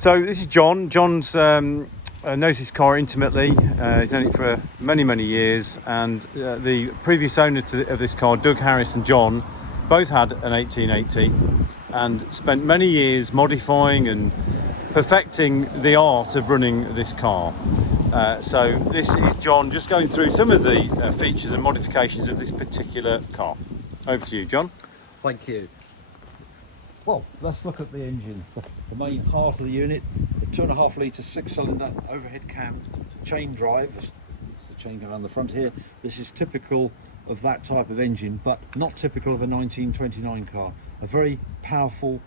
So this is John. John's knows his car intimately. He's known it for many years, and the previous owner of this car, Doug Harris and John, both had an 1880 and spent many years modifying and perfecting the art of running this car. So this is John just going through some of the features and modifications of this particular car. Over to you, John. Thank you. Well, let's look at the engine, the main heart of the unit, the 2.5 litre 6-cylinder overhead cam chain drive. It's the chain going around the front here. This is typical of that type of engine, but not typical of a 1929 car. A very powerful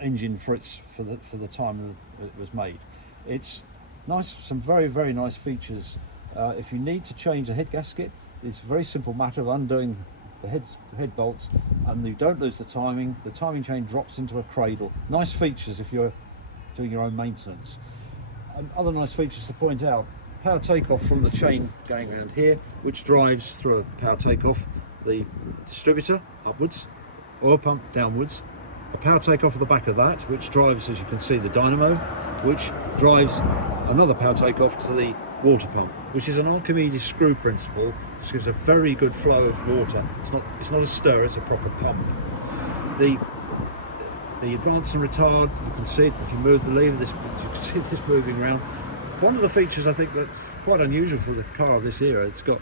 engine for the time that it was made. It's nice, some very nice features. If you need to change a head gasket, it's a very simple matter of undoing the head bolts, and you don't lose the timing. The timing chain drops into a cradle. Nice features if you're doing your own maintenance. Other nice features to point out: power takeoff from the chain going around here, which drives through a power takeoff, the distributor upwards, oil pump downwards, a power takeoff at the back of that, which drives, as you can see, the dynamo, which drives another power takeoff to the water pump, which is an Archimedes screw principle, which gives a very good flow of water. It's not a stir, it's a proper pump. The advance and retard, you can see it if you move the lever, you can see this moving around. One of the features I think that's quite unusual for the car of this era, it's got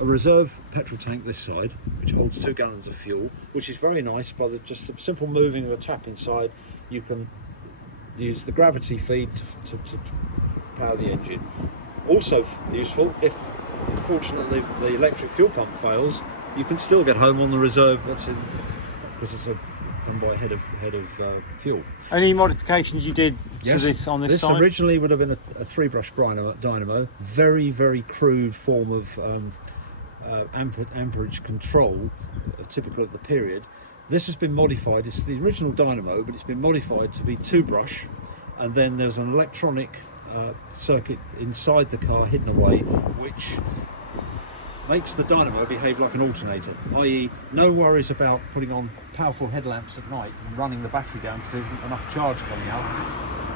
a reserve petrol tank this side, which holds 2 gallons of fuel, which is very nice. By just the simple moving of a tap inside, you can use the gravity feed to power the engine. Also useful if, unfortunately, the electric fuel pump fails, you can still get home on the reserve that's in, because it's done by head of fuel. Any modifications you did to this on this side? This originally would have been a 3-brush dynamo, very crude form of amperage control, typical of the period. This has been modified. It's the original dynamo, but it's been modified to be 2-brush, and then there's an electronic circuit inside the car hidden away, which makes the dynamo behave like an alternator, i.e. no worries about putting on powerful headlamps at night and running the battery down because there isn't enough charge coming out.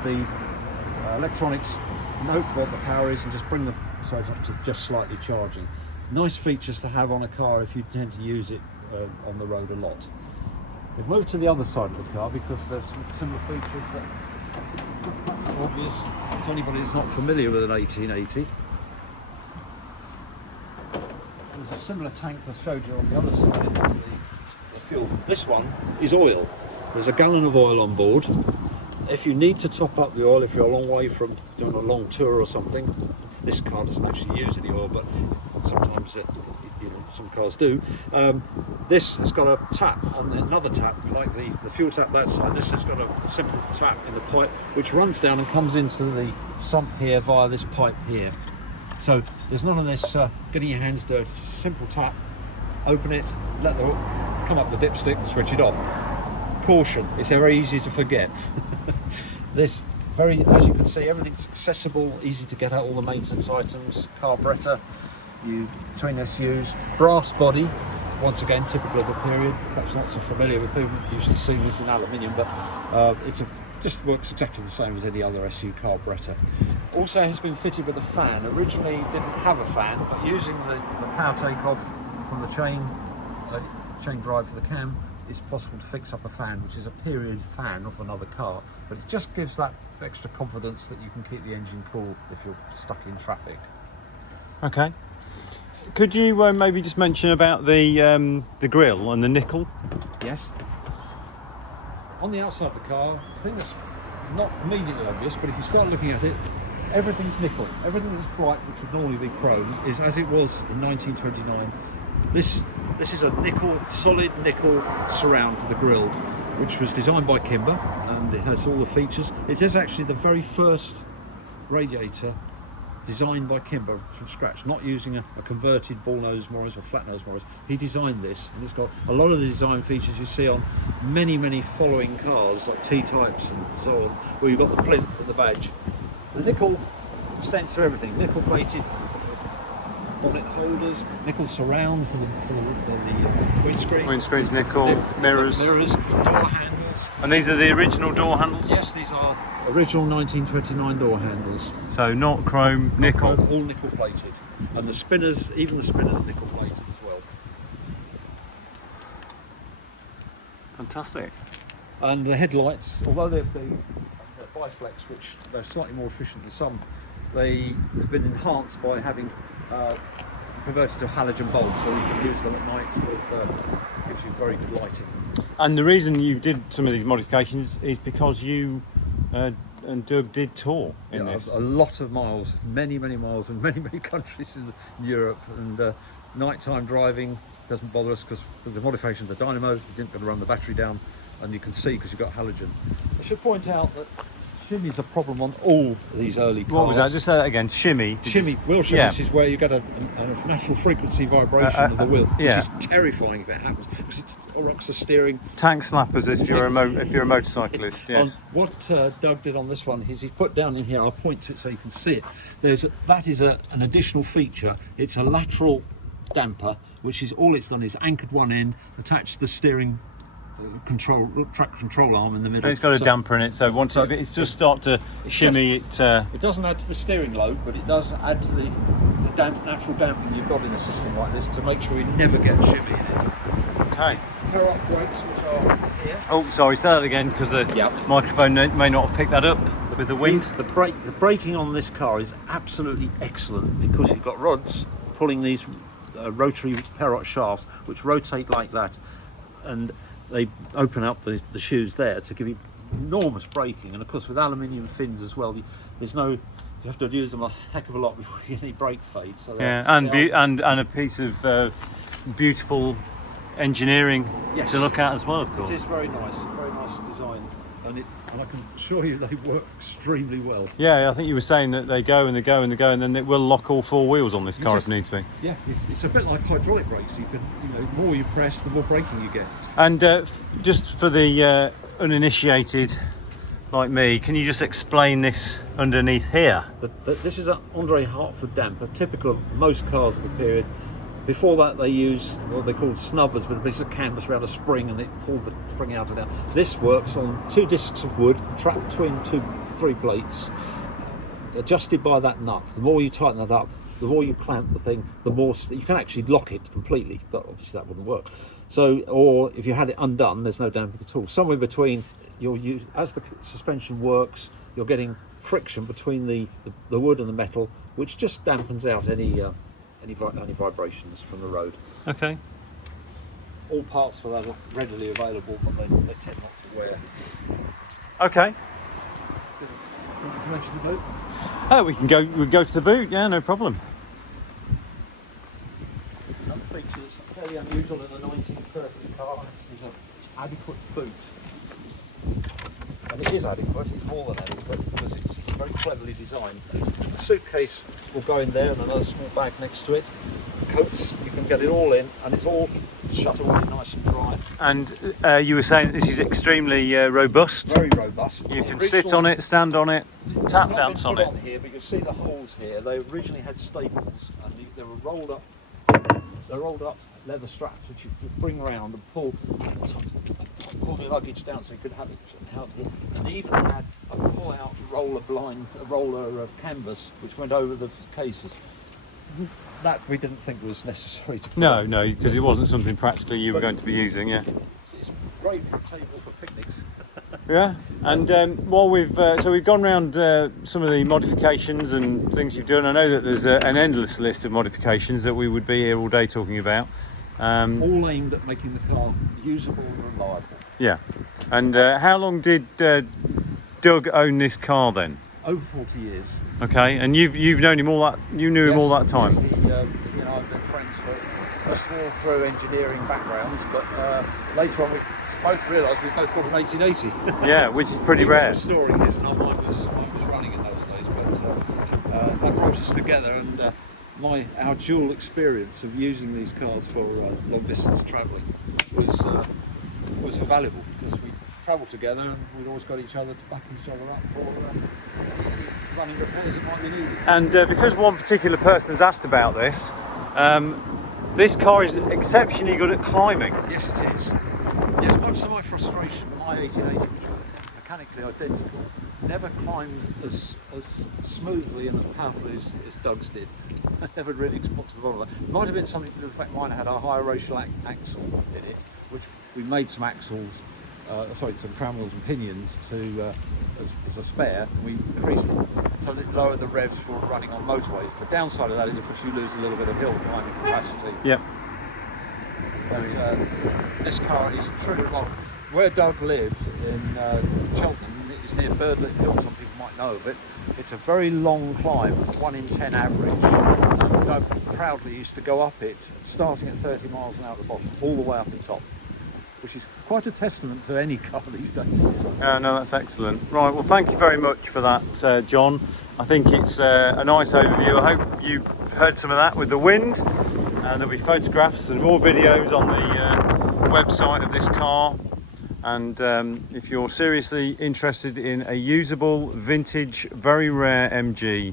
The electronics note what the power is and just bring the sides up to just slightly charging. Nice features to have on a car if you tend to use it on the road a lot. We've moved to the other side of the car because there's some similar features that are obvious to anybody that's not familiar with an 1880. There's a similar tank I showed you on the other side of the fuel. This one is oil. There's a gallon of oil on board. If you need to top up the oil, if you're a long way from doing a long tour or something, this car doesn't actually use any oil, but sometimes some cars do. This has got a tap on another tap, like the fuel tap that side. This has got a simple tap in the pipe, which runs down and comes into the sump here via this pipe here. So there's none of this getting your hands dirty. It's a simple tap, open it, let the come up the dipstick, switch it off. Caution, it's very easy to forget. This as you can see, everything's accessible, easy to get out all the maintenance items, carburettor, between SUs, brass body, once again typical of the period, perhaps not so familiar with people, usually see this in aluminium, but just works exactly the same as any other SU carburettor. Also has been fitted with a fan. Originally didn't have a fan, but using the power takeoff from the chain drive for the cam, it's possible to fix up a fan, which is a period fan of another car, but it just gives that extra confidence that you can keep the engine cool if you're stuck in traffic. Okay. Could you maybe just mention about the grille and the nickel? Yes. On the outside of the car, the thing that's not immediately obvious, but if you start looking at it, everything's nickel. Everything that's bright, which would normally be chrome, is as it was in 1929. This is a solid nickel surround for the grille, which was designed by Kimber, and it has all the features. It is actually the very first radiator designed by Kimber from scratch, not using a converted ball nose Morris or flat nose Morris. He designed this, and it's got a lot of the design features you see on many following cars like T-types and so on, where you've got the plinth and the badge. The nickel extends through everything, nickel plated bonnet holders, nickel surround for the windscreen. Windscreen's nickel, mirrors. Door handles, And these are the original door handles? Yes, these are original 1929 door handles. So not chrome, nickel. All nickel plated. And the spinners, even the spinners are nickel plated as well. Fantastic. And the headlights, although they're Biflex, which they're slightly more efficient than some, they have been enhanced by having converted to halogen bulbs, so you can use them at night with gives you very good lighting. And the reason you did some of these modifications is because you and Doug did tour in this. A lot of miles, many miles, in many countries in Europe, and nighttime driving doesn't bother us because the modification of the dynamo, you didn't going to run the battery down, and you can see because you've got halogen. I should point out that shimmy is a problem on all these early cars. What was that? Just say that again. Shimmy. Shimmy, wheel shimmy, Yeah. is where you get a natural frequency vibration of the wheel, yeah. which is terrifying if it happens, because it rocks the steering. Tank slappers if you're a motorcyclist. Yes. What Doug did on this one is he put down in here, I'll point to it so you can see it. That is an additional feature. It's a lateral damper, which is all it's done is anchored one end, attached the steering track control arm in the middle. And it's got a damper in it, so once it's just start to shimmy it. It doesn't add to the steering load, but it does add to the natural damping you've got in a system like this to make sure you never get shimmy in it. Okay. Power-up brakes, which are here. Oh, sorry, say that again because the microphone may not have picked that up with the wind. The braking on this car is absolutely excellent because you've got rods pulling these rotary Perrott shafts which rotate like that, and they open up the shoes there to give you enormous braking. And of course with aluminium fins as well, you have to use them a heck of a lot before you get any brake fade. So and a piece of beautiful engineering Yes. to look at as well, of course. It is very nice design, and I can assure you they work extremely well. Yeah, I think you were saying that they go and they go and they go, and then it will lock all four wheels on this car if needs be. Yeah, it's a bit like hydraulic brakes. You can, the more you press, the more braking you get. And just for the uninitiated like me, can you just explain this underneath here? This is an Andre Hartford damper, typical of most cars of the period. Before that, they used what they called snubbers, with a piece of canvas around a spring, and they pulled the spring out and down. This works on two discs of wood trapped between three plates, adjusted by that nut. The more you tighten that up, the more you clamp the thing, the more you can actually lock it completely, but obviously that wouldn't work. So, or if you had it undone, there's no damping at all. Somewhere between, as the suspension works, you're getting friction between the wood and the metal, which just dampens out any vibrations from the road. Okay. All parts for that are readily available, but they tend not to wear. Okay. Want to mention the boot? Oh, we can go to the boot. Yeah, no problem. Another feature that's very unusual in a 1930s car is an adequate boot. And it is adequate, it's more than adequate because it's very cleverly designed. The suitcase will go in there and another small bag next to it. Coats, you can get it all in, and it's all shut away nice and dry. And you were saying this is extremely robust. Very robust. You can sit on it, stand on it, tap It's not dance been on put it. on here, but you'll see the holes here. They originally had staples, and they were rolled up. They're rolled up leather straps, which you could bring around and pull the luggage down, so you could have it out here. And they even had a pull-out roller of canvas, which went over the cases. That we didn't think was necessary to put No, on. no, because it wasn't something practically you were going to be using. Yeah. It's great for a table for picnics. Yeah, and while we've gone round some of the modifications and things you've done. I know that there's an endless list of modifications that we would be here all day talking about. All aimed at making the car usable and reliable. Yeah, and how long did Doug own this car then? Over 40 years. Okay, and you've known him all that him all that time. Yes, I've been friends first of all through engineering backgrounds, but later on we both realised we both got an 1880. Yeah, which is pretty rare. Storing his, and mine was running in those days, but that brought us together, and our dual experience of using these cars for long distance travelling was valuable because we travelled together and we'd always got each other to back each other up for running repairs that might be needed. And because one particular person's asked about this, this car is exceptionally good at climbing. Yes, it is. Yes, much to my frustration, my 1880, which was mechanically identical, never climbed as smoothly and as powerfully as Doug's did. I never really spotted the bottom of that. It might have been something to do with the fact mine had a higher racial axle in it, which we made some axles, some crown wheels and pinions to as a spare, and we increased it so that it lowered the revs for running on motorways. The downside of that is, of course, you lose a little bit of hill climbing capacity. Yep. But this car is truly, well, where Doug lives in Cheltenham, it is near Birdlet Hill, some people might know of it. It's a very long climb, 1 in 10 average. And Doug proudly used to go up it, starting at 30 miles an hour at the bottom, all the way up the top, which is quite a testament to any car these days. No, that's excellent. Right, well, thank you very much for that, John. I think it's a nice overview. I hope you heard some of that with the wind. There'll be photographs and more videos on the website of this car. And if you're seriously interested in a usable, vintage, very rare MG,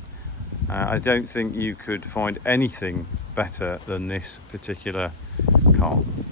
I don't think you could find anything better than this particular car.